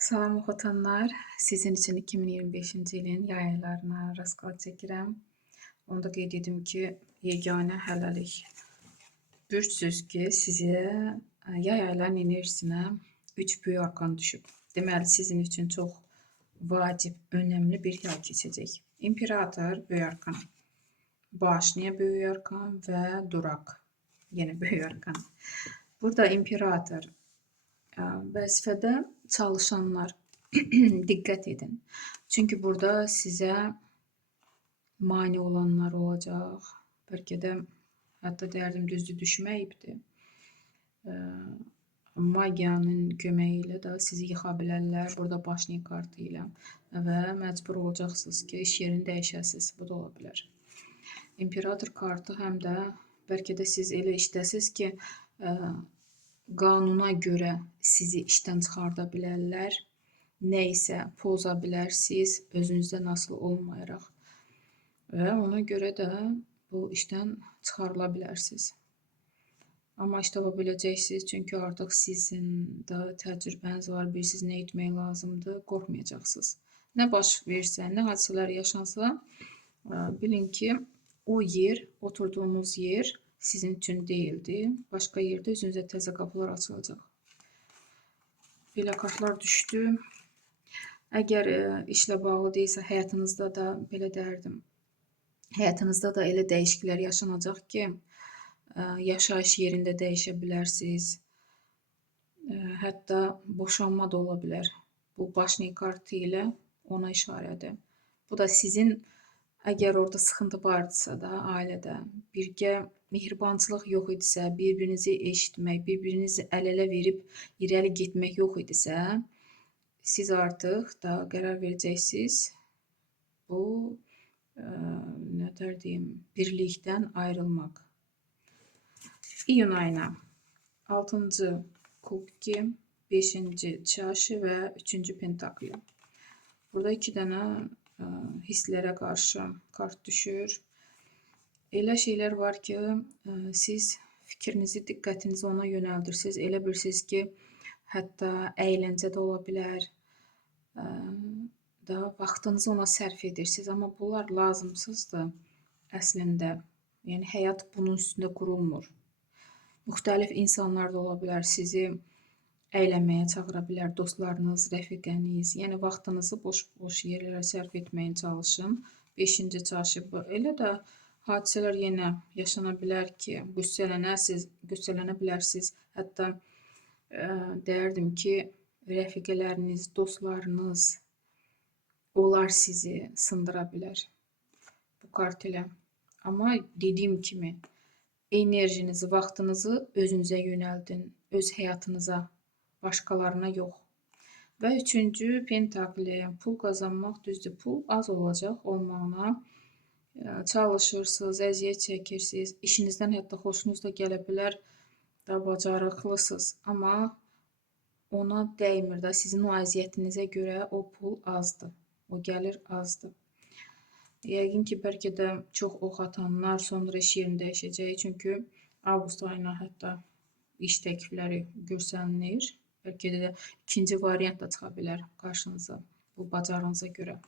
Salam oxutanlar. Sizin için 2025-ci ilin yay aylarına rastlad çəkirəm. Onda qeyd edim ki, yeganə hələlik bürcsüz ki, sizə yay aylarının enerjisinə 3 böyük arkan düşüb. Deməli, sizin üçün çox vacib, önəmli bir yay keçəcək. İmperator böyük arkan, Başniya böyük arkan və Durak yenə böyük arkan. Burada İmperator vəzifədə çalışanlar diqqət edin. Çünki burada sizə mane olanlar olacaq. Bəlkə də hətta dərdim düzdür düşməyibdir. Magiyanın köməyi ilə də sizi yıxa bilərlər. Burada başniya kartı ilə və məcbur olacaqsınız ki, iş yerini dəyişəsiniz. Bu da ola bilər. İmperator kartı həm də bəlkə də siz elə işdəsiniz ki, qanuna görə sizi işdən çıxarda bilərlər. Nə isə poza bilərsiniz, özünüzdən asılı olmayaraq. Və ona görə də bu işdən çıxarıla bilərsiniz. Amma iş tapa biləcəksiniz, çünki artıq sizin də təcrübəniz var, bilirsiniz nə etmək lazımdır, qorxmayacaqsınız. Nə baş versə, nə hadisələr yaşansa, bilin ki, o yer, oturduğunuz yer sizin üçün deyildi. Başqa yerdə özünüzə təzə qapılar açılacaq. Belə kartlar düşdü. Əgər işlə bağlı deyilsə, həyatınızda da belə dərdim. Həyatınızda da elə dəyişikliklər yaşanacaq ki, yaşayış yerində dəyişə bilərsiniz. Hətta boşanma da ola bilər. Bu başniya kartı ilə ona işarədir. Bu da sizin əgər orada sıxıntı vardısa da ailədə, birgə mehribançılıq yox idisə, bir-birinizi eşitmək, bir-birinizi əl-ələ verib irəli getmək yox idisə, siz artıq da qərar verəcəksiniz bu nə deyim, birlikdən ayrılmaq. İyun ayına 6-cı kubki, 5-ci çaşı və 3-cü pentakli. Burada 2 dənə hisslərə qarşı kart düşür. Elə şeylər var ki, siz fikrinizi, diqqətinizi ona yönəldirsiniz. Elə bilirsiniz ki, hətta əyləncə də ola bilər. Da vaxtınızı ona sərf edirsiniz. Amma bunlar lazımsızdır əslində. Yəni, həyat bunun üstündə qurulmur. Müxtəlif insanlar da ola bilər. Sizi əylənməyə çağıra bilər, dostlarınız, rəfiqəniz. Yəni, vaxtınızı boş yerlərə sərf etməyə çalışın. 5-ci çaşı. Elə də hadisələr yenə yaşana bilər ki, qüssələnə bilərsiniz. Hətta deyərdim ki, rəfiqələriniz, dostlarınız, onlar sizi sındıra bilər bu kart ilə. Amma dediyim kimi, enerjinizi, vaxtınızı özünüzə yönəldin, öz həyatınıza, başqalarına yox. Və 3-cü pentakli, pul qazanmaq, düzdür, pul az olacaq olmağına çalışırsınız, əziyyət çəkirsiniz, işinizdən hətta xoşunuz da gələ bilər, da bacarıqlısınız. Amma ona dəymir də, sizin o əziyyətinizə görə o pul azdır, o gəlir azdır. Yəqin ki, bəlkə də çox ox atanlar sonra iş yerini dəyişəcək, çünki avqust ayına hətta iş təklifləri görsənilir. Bəlkə də ikinci variant da çıxa bilər qarşınıza bu bacarığınıza görə.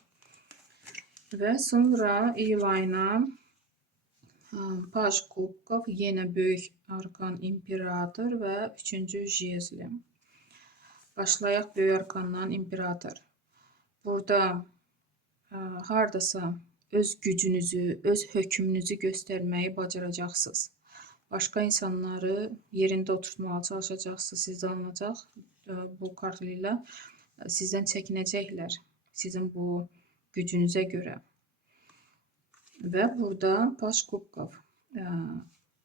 Və sonra iyul ayına Paj kubkov, yenə böyük arkan İmperator və 3-cü jezli. Başlayaq böyük arkandan İmperator. Burada hardasa öz gücünüzü, öz hökmünüzü göstərməyi bacaracaqsınız. Başqa insanları yerində oturtmağa çalışacaqsınız, sizdə alınacaq bu kart ilə sizdən çəkinəcəklər, sizin bu gücünüzə görə. Və burada Paj kubkov,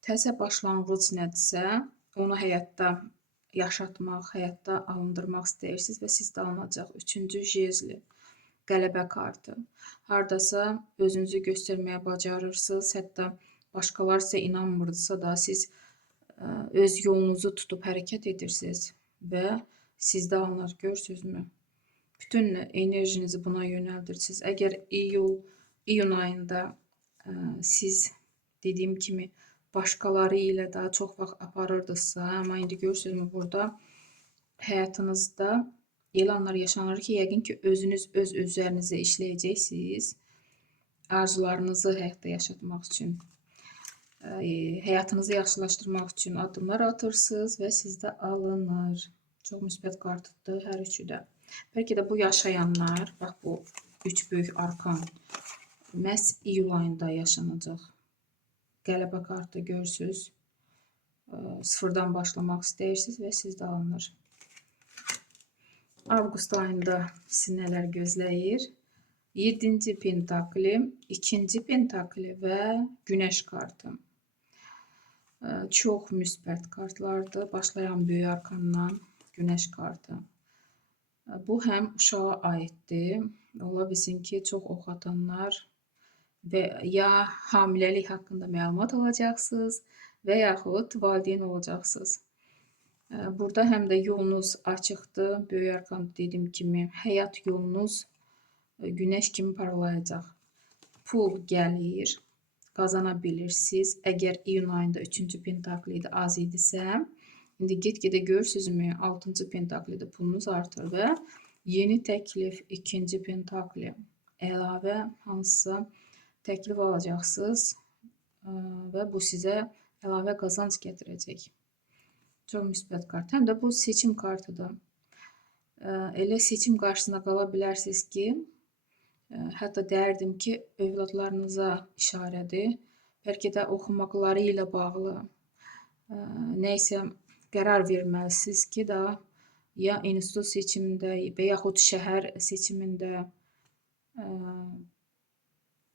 təzə başlanğıc nədirsə, onu həyatda yaşatmaq, həyatda alındırmaq istəyirsiniz və sizdə alınacaq 3-cü jezli, qələbə kartı. Hardasa özünüzü göstərməyə bacarırsınız, hətta başqaları sizə inanmırdısa da, siz öz yolunuzu tutub hərəkət edirsiniz və sizdə alınır, görürsünüzmü? Bütün enerjinizi buna yönəldirsiniz. Əgər iyun ayında siz dediyim kimi başqaları ilə daha çox vaxt aparırdınızsa, amma indi görürsünüzmü burada həyatınızda elanlar yaşanır ki, yəqin ki, özünüz öz üzərinizə işləyəcəksiniz. Arzularınızı həyata yaşatmaq üçün, həyatınızı yaxşılaşdırmaq üçün addımlar atırsınız və sizdə alınır. Çox müsbət kartıdır hər üçü də. Bəlkə də bu yaşayanlar, bax bu 3 böyük arkan məhz iyul ayında yaşanacaq. Qələbə kartı görürsünüz. Sıfırdan başlamaq istəyirsiniz və sizdə alınır. Avqust ayında sizi nələr gözləyir? 7-ci pentakli, 2-ci pentakli və Günəş kartı. Çox müsbət kartlardır. Başlayan böyük arkandan Günəş kartı. Bu həm uşağa aiddir. Ola bilsin ki, çox ox atanlar və ya hamiləlik haqqında məlumat alacaqsınız və yaxud valideyn olacaqsınız. Burada həm də yolunuz açıqdır. Böyük arkan dediyim kimi, həyat yolunuz günəş kimi parlayacaq. Pul gəlir, qazana bilirsiniz. Əgər iyun ayında 3-cü pentaklidə az idisə, indi get-gedə görürsünüzmü, 6-cı pentaklidə pulunuz artır və yeni təklif 2-ci pentakli əlavə hansısa təklif alacaqsınız və bu sizə əlavə qazanc gətirəcək. Çox müsbət kart. Həm də bu seçim kartıdır. Elə seçim qarşısında qala bilərsiniz ki, hətta deyərdim ki, övladlarınıza işarədir. Bəlkə də oxumaqları ilə bağlı nəysə qərar verməlisiniz ki, ya institut seçimində və yaxud şəhər seçimində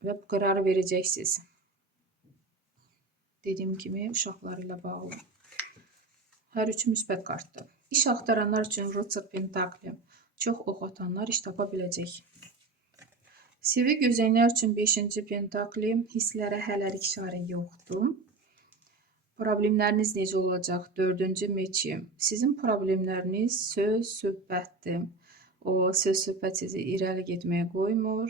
və bu qərarı verəcəksiniz. Dediyim kimi, uşaqlar ilə bağlı. Hər üçü müsbət kartdır. İş axtaranlar üçün Rıtsır pentakli. Çox ox atanlar iş tapa biləcək. CV gözləyənlər üçün 5-ci pentakli. Hisslərə hələlik işarə yoxdur. Problemləriniz necə olacaq? 4-cü meçi. Sizin problemləriniz söz, söhbətdir. O söz, söhbət sizi irəli getməyə qoymur.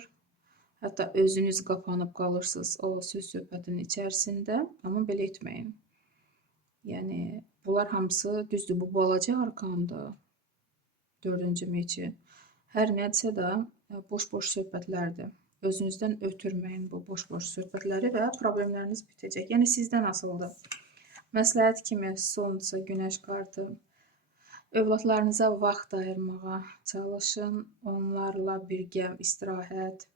Hətta özünüz qapanıb qalırsınız o söz, söhbətin içərisində. Amma belə etməyin. Yəni, bunlar hamısı düzdür, bu balaca arkandır. 4-cü meçi. Hər nədirsə də boş-boş söhbətlərdir. Özünüzdən ötürməyin bu boş-boş söhbətləri və problemləriniz bitəcək. Yəni, sizdən asılıdır. Məsləhət kimi sonsa Günəş kartı. Övladlarınıza vaxt ayırmağa çalışın. Onlarla birgə istirahət,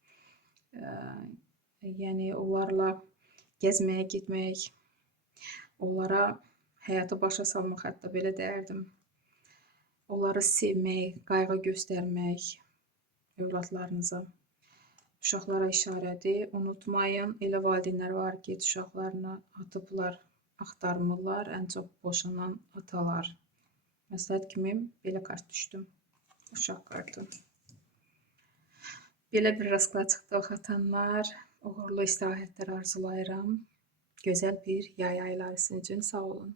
yəni onlarla gəzməyə getmək, onlara həyatı başa salmaq, hətta belə deyərdim. Onları sevmək, qayğı göstərmək övladlarınıza. Uşaqlara işarədir. Unutmayın, elə valideynlər var ki, uşaqlarını atıblar, axtarmırlar. Ən çox boşanan atalar. Məsləhət kimi belə kart düşdü. Uşaq kartı. Belə bir rasklad çıxdı ox atanlar. Uğurlu istirahətlər arzulayıram. Gözəl bir yay ayları sizin üçün. Sağ olun.